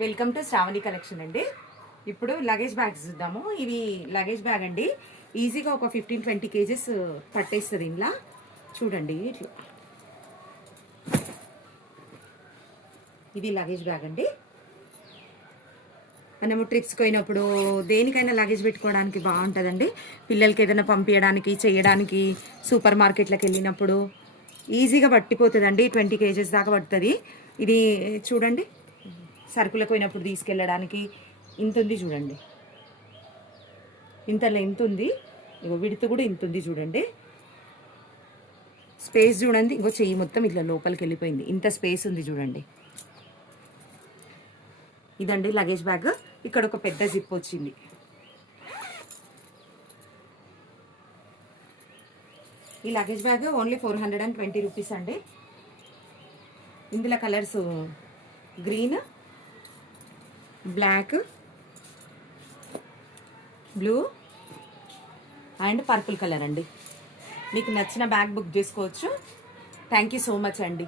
Welcome to Shravani collection అండి. ఇప్పుడు luggage bags చూద్దాము. ఇవి లగేజ్ బ్యాగ్ అండి. ఈజీగా ఒక 15-20 కేజెస్ పట్టేస్తుంది ఇంట్లో. చూడండి, ఇది లగేజ్ బ్యాగ్ అండి. మనము ట్రిప్స్కి పోయినప్పుడు దేనికైనా లగేజ్ పెట్టుకోవడానికి బాగుంటుందండి. పిల్లలకి ఏదైనా పంపించడానికి చేయడానికి, సూపర్ మార్కెట్లకు వెళ్ళినప్పుడు ఈజీగా పట్టిపోతుందండి. 20 కేజెస్ దాకా పడుతుంది. ఇది చూడండి, సరుకులకు పోయినప్పుడు తీసుకెళ్ళడానికి ఇంత ఉంది చూడండి. ఇంత లెంత్ ఉంది, ఇంకో విడత కూడా ఇంత ఉంది చూడండి. స్పేస్ చూడండి, ఇంకో చెయ్యి మొత్తం ఇట్లా లోపలికి వెళ్ళిపోయింది. ఇంత స్పేస్ ఉంది చూడండి. ఇదండి లగేజ్ బ్యాగ్. ఇక్కడ ఒక పెద్ద జిప్ వచ్చింది. ఈ లగేజ్ బ్యాగ్ ఓన్లీ 420 రూపీస్ అండి. ఇందులో colours green, black, blue and purple colour అండి. మీకు నచ్చిన బ్యాగ్ బుక్ చేసుకోవచ్చు. థ్యాంక్ యూ సో మచ్ అండి.